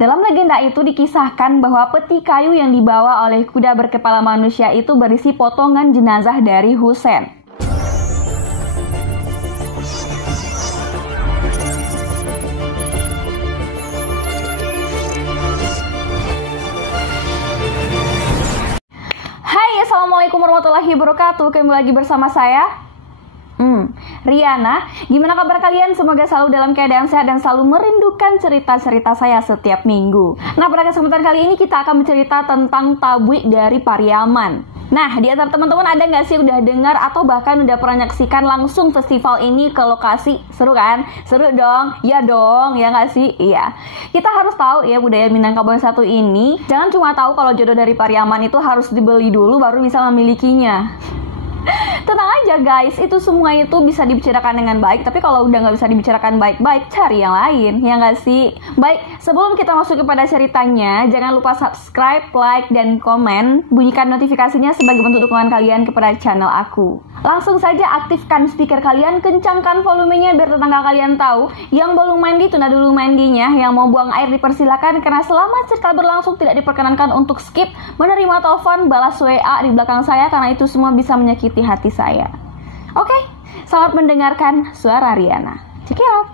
Dalam legenda itu dikisahkan bahwa peti kayu yang dibawa oleh kuda berkepala manusia itu berisi potongan jenazah dari Husain. Hai, assalamualaikum warahmatullahi wabarakatuh. Kembali lagi bersama saya Riana. Gimana kabar kalian? Semoga selalu dalam keadaan sehat dan selalu merindukan cerita-cerita saya setiap minggu. Nah, pada kesempatan kali ini kita akan bercerita tentang tablik dari Pariaman. Nah, di antara teman-teman ada nggak sih udah dengar atau bahkan udah pernah nyaksikan langsung festival ini ke lokasi? Seru kan? Seru dong? Ya dong, ya nggak sih? Iya. Kita harus tahu ya budaya Minangkabau satu ini. Jangan cuma tahu kalau jodoh dari Pariaman itu harus dibeli dulu baru bisa memilikinya. Tenang aja guys, itu semua itu bisa dibicarakan dengan baik. Tapi kalau udah nggak bisa dibicarakan baik-baik, cari yang lain, ya nggak sih? Baik, sebelum kita masuk kepada ceritanya, jangan lupa subscribe, like, dan komen. Bunyikan notifikasinya sebagai bentuk dukungan kalian kepada channel aku. Langsung saja aktifkan speaker kalian, kencangkan volumenya biar tetangga kalian tahu. Yang belum mandi, tunda dulu mandinya. Yang mau buang air dipersilakan, karena selama cerita berlangsung tidak diperkenankan untuk skip, menerima telepon, balas WA di belakang saya, karena itu semua bisa menyakiti hati saya. Oke, selamat mendengarkan suara Riana. Check it out.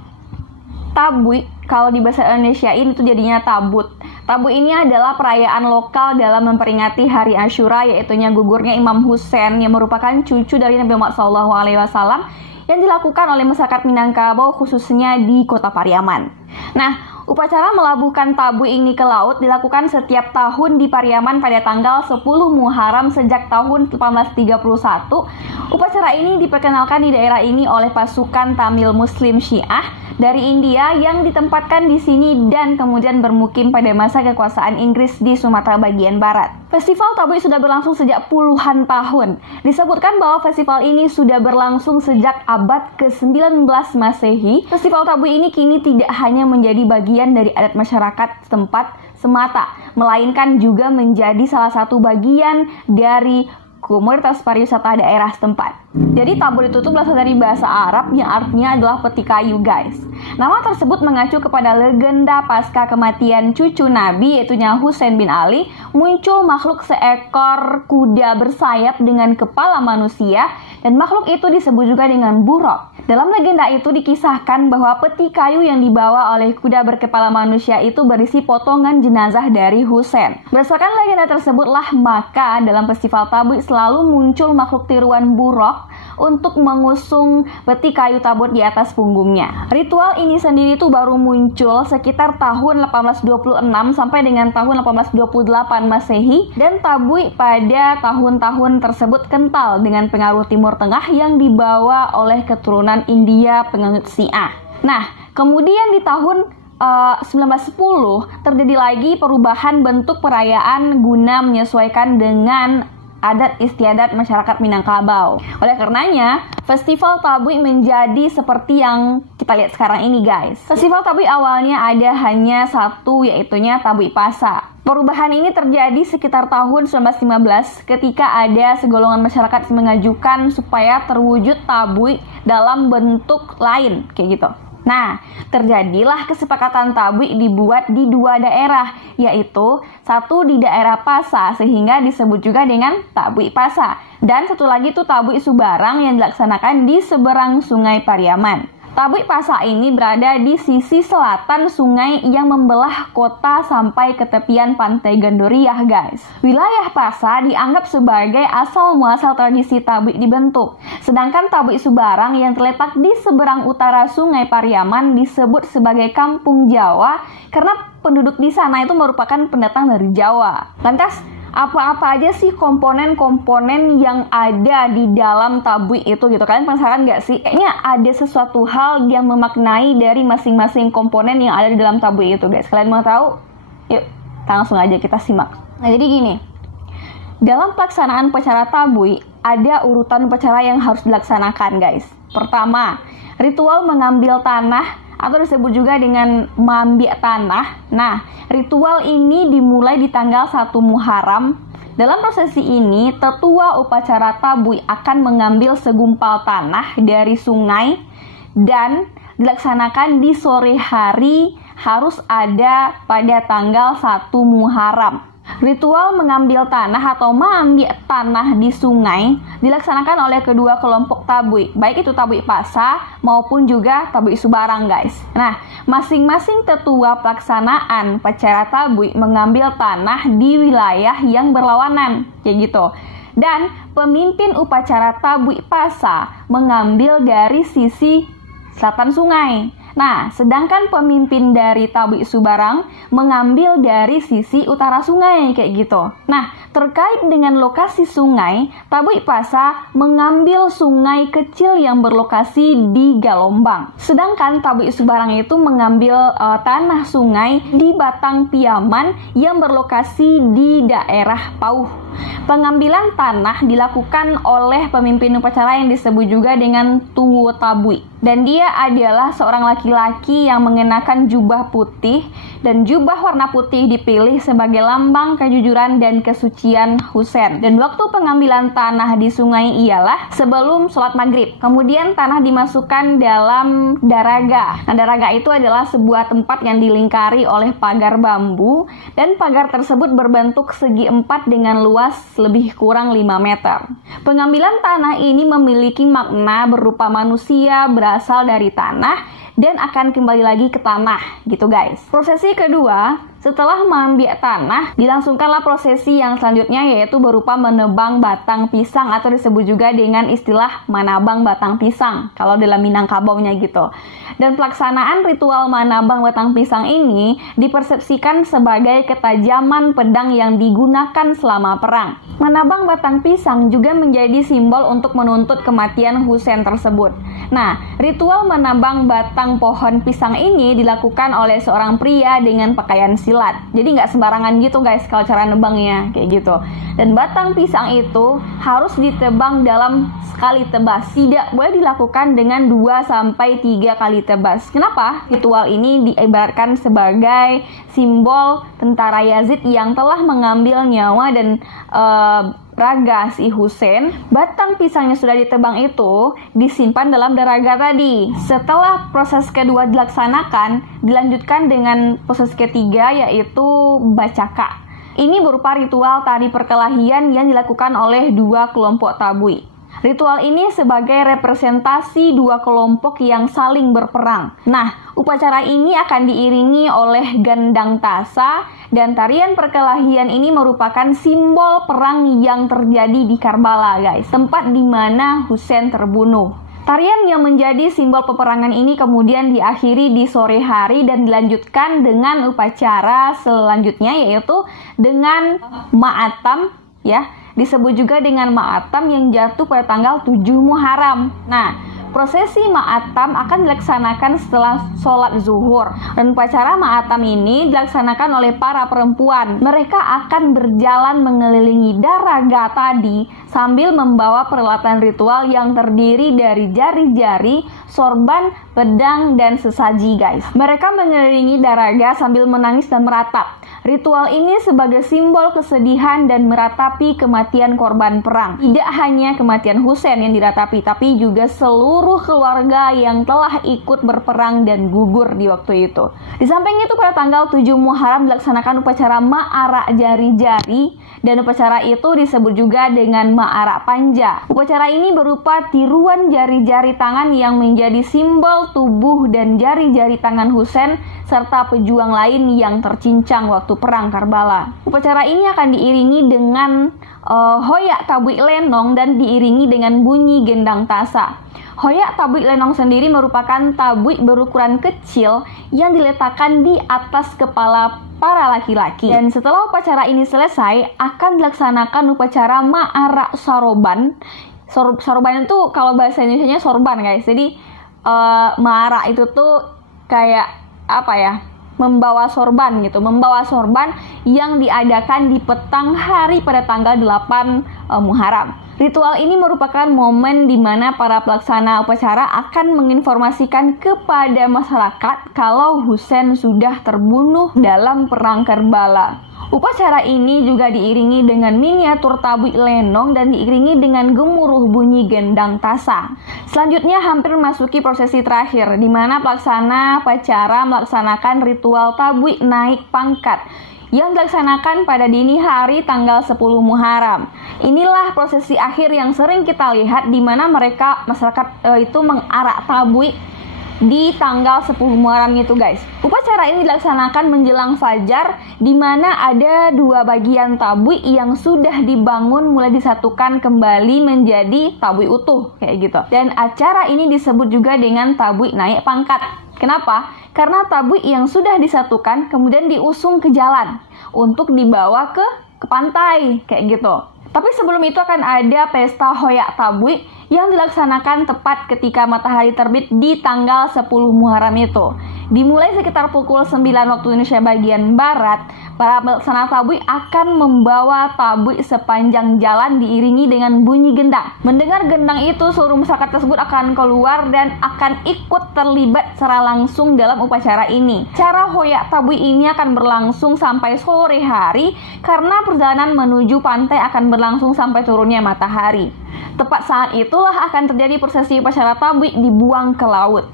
Tablik, kalau di bahasa Indonesia ini tuh jadinya tabut. Tabut ini adalah perayaan lokal dalam memperingati hari Asyura, yaitunya gugurnya Imam Husain yang merupakan cucu dari Nabi Muhammad SAW yang dilakukan oleh masyarakat Minangkabau khususnya di kota Pariaman. Nah, upacara melabuhkan tabuk ini ke laut dilakukan setiap tahun di Pariaman pada tanggal 10 Muharram sejak tahun 1831. Upacara ini diperkenalkan di daerah ini oleh pasukan Tamil Muslim Syiah dari India yang ditempatkan di sini dan kemudian bermukim pada masa kekuasaan Inggris di Sumatera bagian barat. Festival tabuk sudah berlangsung sejak puluhan tahun. Disebutkan bahwa festival ini sudah berlangsung sejak abad ke-19 Masehi. Festival tabuk ini kini tidak hanya menjadi bagian dari adat masyarakat setempat semata, melainkan juga menjadi salah satu bagian dari komunitas pariwisata daerah setempat. Jadi tabur itu tuh berasal dari bahasa Arab yang artinya adalah peti kayu guys. Nama tersebut mengacu kepada legenda pasca kematian cucu Nabi yaitu Husain bin Ali, muncul makhluk seekor kuda bersayap dengan kepala manusia dan makhluk itu disebut juga dengan buraq. Dalam legenda itu dikisahkan bahwa peti kayu yang dibawa oleh kuda berkepala manusia itu berisi potongan jenazah dari Husain. Berdasarkan legenda tersebutlah maka dalam festival tabuk selalu muncul makhluk tiruan buraq untuk mengusung peti kayu tabut di atas punggungnya. Ritual ini sendiri tuh baru muncul sekitar tahun 1826 sampai dengan tahun 1828 Masehi dan tabuk pada tahun-tahun tersebut kental dengan pengaruh Timur Tengah yang dibawa oleh keturunan India penganut Syiah. Nah, kemudian di tahun 1910 terjadi lagi perubahan bentuk perayaan guna menyesuaikan dengan adat istiadat masyarakat Minangkabau. Oleh karenanya, festival tabuk menjadi seperti yang kita lihat sekarang ini guys. Festival tabuk awalnya ada hanya satu, yaitunya tabuk pasa. Perubahan ini terjadi sekitar tahun 1915 ketika ada segolongan masyarakat mengajukan supaya terwujud tabuk dalam bentuk lain kayak gitu. Nah, terjadilah kesepakatan tabuk dibuat di dua daerah, yaitu satu di daerah Pasa sehingga disebut juga dengan tabuk Pasa, dan satu lagi tuh tabuk Subarang yang dilaksanakan di seberang Sungai Pariaman. Tabuk Pasa ini berada di sisi selatan sungai yang membelah kota sampai ke tepian pantai Gandoriah guys. Wilayah Pasa dianggap sebagai asal muasal tradisi tabuk dibentuk. Sedangkan tabuk Subarang yang terletak di seberang utara Sungai Pariaman disebut sebagai Kampung Jawa karena penduduk di sana itu merupakan pendatang dari Jawa. Lantas, apa-apa aja sih komponen-komponen yang ada di dalam tabuk itu gitu? Kalian penasaran nggak sih? Kayaknya ada sesuatu hal yang memaknai dari masing-masing komponen yang ada di dalam tabuk itu guys. Kalian mau tahu? Yuk, langsung aja kita simak. Nah, jadi gini. Dalam pelaksanaan upacara tabuk, ada urutan upacara yang harus dilaksanakan guys. Pertama, ritual mengambil tanah atau disebut juga dengan mambiak tanah. Nah, ritual ini dimulai di tanggal 1 Muharram. Dalam prosesi ini, tetua upacara tabuk akan mengambil segumpal tanah dari sungai dan dilaksanakan di sore hari harus ada pada tanggal 1 Muharram. Ritual mengambil tanah atau mengambil tanah di sungai dilaksanakan oleh kedua kelompok tabui, baik itu tabui Pasa maupun juga tabui Subarang, guys. Nah, masing-masing tetua pelaksanaan upacara tabui mengambil tanah di wilayah yang berlawanan, kayak gitu. Dan pemimpin upacara tabui Pasa mengambil dari sisi selatan sungai. Nah, sedangkan pemimpin dari tabui Subarang mengambil dari sisi utara sungai, kayak gitu. Nah, terkait dengan lokasi sungai, tabui Pasa mengambil sungai kecil yang berlokasi di Galombang. Sedangkan tabui Subarang itu mengambil tanah sungai di Batang Piaman yang berlokasi di daerah Pauh. Pengambilan tanah dilakukan oleh pemimpin upacara yang disebut juga dengan Tuwo Tabui. Dan dia adalah seorang laki-laki yang mengenakan jubah putih, dan jubah warna putih dipilih sebagai lambang kejujuran dan kesucian Husein. Dan waktu pengambilan tanah di sungai ialah sebelum sholat maghrib. Kemudian tanah dimasukkan dalam daraga. Nah, daraga itu adalah sebuah tempat yang dilingkari oleh pagar bambu, dan pagar tersebut berbentuk segi empat dengan luas lebih kurang 5 meter. Pengambilan tanah ini memiliki makna berupa manusia berasal dari tanah dan akan kembali lagi ke tanah, gitu guys. Prosesi kedua, setelah mengambil tanah, dilangsungkanlah prosesi yang selanjutnya, yaitu berupa menebang batang pisang atau disebut juga dengan istilah manabang batang pisang kalau dalam Minangkabaunya gitu. Dan pelaksanaan ritual manabang batang pisang ini dipersepsikan sebagai ketajaman pedang yang digunakan selama perang. Manabang batang pisang juga menjadi simbol untuk menuntut kematian Husein tersebut. Nah, ritual menabang batang pohon pisang ini dilakukan oleh seorang pria dengan pakaian silat. Jadi nggak sembarangan gitu guys kalau cara nebangnya, kayak gitu. Dan batang pisang itu harus ditebang dalam sekali tebas. Tidak boleh dilakukan dengan 2-3 kali tebas. Kenapa? Ritual ini diibaratkan sebagai simbol tentara Yazid yang telah mengambil nyawa dan raga si Husein. Batang pisangnya sudah ditebang itu disimpan dalam daraga tadi. Setelah proses kedua dilaksanakan, dilanjutkan dengan proses ketiga, yaitu bacaka. Ini berupa ritual tari perkelahian yang dilakukan oleh dua kelompok tabui. Ritual ini sebagai representasi dua kelompok yang saling berperang. Nah, upacara ini akan diiringi oleh gendang tasa, dan tarian perkelahian ini merupakan simbol perang yang terjadi di Karbala, guys, tempat di mana Husein terbunuh. Tarian yang menjadi simbol peperangan ini kemudian diakhiri di sore hari dan dilanjutkan dengan upacara selanjutnya, yaitu dengan Ma'atam, ya. Disebut juga dengan Ma'atam yang jatuh pada tanggal 7 Muharram. Nah, prosesi Ma'atam akan dilaksanakan setelah sholat zuhur. Dan upacara Ma'atam ini dilaksanakan oleh para perempuan. Mereka akan berjalan mengelilingi daraga tadi sambil membawa peralatan ritual yang terdiri dari jari-jari, sorban, pedang, dan sesaji, guys. Mereka mengelilingi daraga sambil menangis dan meratap. Ritual ini sebagai simbol kesedihan dan meratapi kematian korban perang. Tidak hanya kematian Husein yang diratapi, tapi juga seluruh keluarga yang telah ikut berperang dan gugur di waktu itu. Di samping itu, pada tanggal 7 Muharram dilaksanakan upacara Ma'arak jari-jari, dan upacara itu disebut juga dengan Ma'arak Panja. Upacara ini berupa tiruan jari-jari tangan yang menjadi simbol tubuh dan jari-jari tangan Husein serta pejuang lain yang tercincang waktu perang Karbala. Upacara ini akan diiringi dengan hoyak tabui lenong dan diiringi dengan bunyi gendang tasa. Hoyak tabui lenong sendiri merupakan tabui berukuran kecil yang diletakkan di atas kepala para laki-laki. Dan setelah upacara ini selesai, akan dilaksanakan upacara Ma'arak Saroban. Saroban itu kalau bahasa Indonesianya sorban, guys. Jadi Ma'arak itu tuh kayak apa ya, membawa sorban gitu, membawa sorban yang diadakan di petang hari pada tanggal 8 Muharram. Ritual ini merupakan momen di mana para pelaksana upacara akan menginformasikan kepada masyarakat kalau Husein sudah terbunuh dalam perang Karbala. Upacara ini juga diiringi dengan miniatur tabui lenong dan diiringi dengan gemuruh bunyi gendang tasa. Selanjutnya hampir memasuki prosesi terakhir, di mana pelaksana upacara melaksanakan ritual tabui naik pangkat yang dilaksanakan pada dini hari tanggal 10 Muharram. Inilah prosesi akhir yang sering kita lihat, di mana masyarakat itu mengarak tabui di tanggal 10 Muharram itu, guys. Upacara ini dilaksanakan menjelang fajar, di mana ada dua bagian tabui yang sudah dibangun mulai disatukan kembali menjadi tabui utuh kayak gitu. Dan acara ini disebut juga dengan tabui naik pangkat. Kenapa? Karena tabui yang sudah disatukan kemudian diusung ke jalan untuk dibawa ke pantai kayak gitu. Tapi sebelum itu akan ada pesta hoyak tabui yang dilaksanakan tepat ketika matahari terbit di tanggal 10 Muharram itu. Dimulai sekitar pukul 9 waktu Indonesia bagian Barat, para pelaksana tabui akan membawa tabui sepanjang jalan diiringi dengan bunyi gendang. Mendengar gendang itu, seluruh masyarakat tersebut akan keluar dan akan ikut terlibat secara langsung dalam upacara ini. Cara hoyak tabui ini akan berlangsung sampai sore hari karena perjalanan menuju pantai akan berlangsung sampai turunnya matahari. Tepat saat itulah akan terjadi prosesi upacara tabui dibuang ke laut.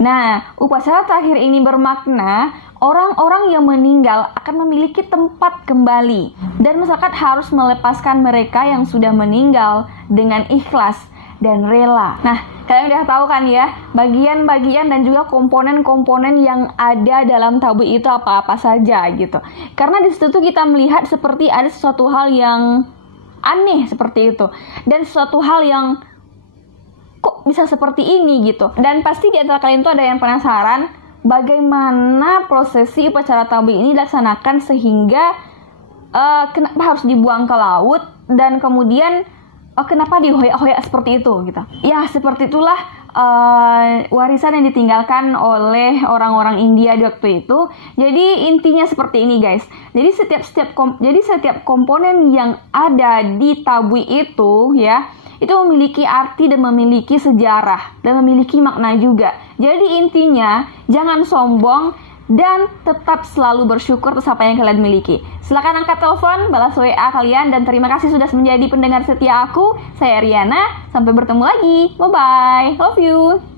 Nah, upacara terakhir ini bermakna orang-orang yang meninggal akan memiliki tempat kembali, dan masyarakat harus melepaskan mereka yang sudah meninggal dengan ikhlas dan rela. Nah, kalian udah tahu kan ya, bagian-bagian dan juga komponen-komponen yang ada dalam tabui itu apa-apa saja gitu. Karena di situ tuh kita melihat seperti ada sesuatu hal yang aneh seperti itu, dan sesuatu hal yang kok bisa seperti ini gitu. Dan pasti di antara kalian tuh ada yang penasaran bagaimana prosesi upacara tabui ini dilaksanakan sehingga kenapa harus dibuang ke laut, dan kemudian kenapa dihoyak-hoyak seperti itu gitu. Ya, seperti itulah warisan yang ditinggalkan oleh orang-orang India di waktu itu. Jadi intinya seperti ini, guys. Jadi setiap komponen yang ada di tabui itu ya, itu memiliki arti dan memiliki sejarah dan memiliki makna juga. Jadi intinya jangan sombong dan tetap selalu bersyukur atas apa yang kalian miliki. Silakan angkat telepon, balas WA kalian, dan terima kasih sudah menjadi pendengar setia aku. Saya Riana, sampai bertemu lagi. Bye bye. Love you.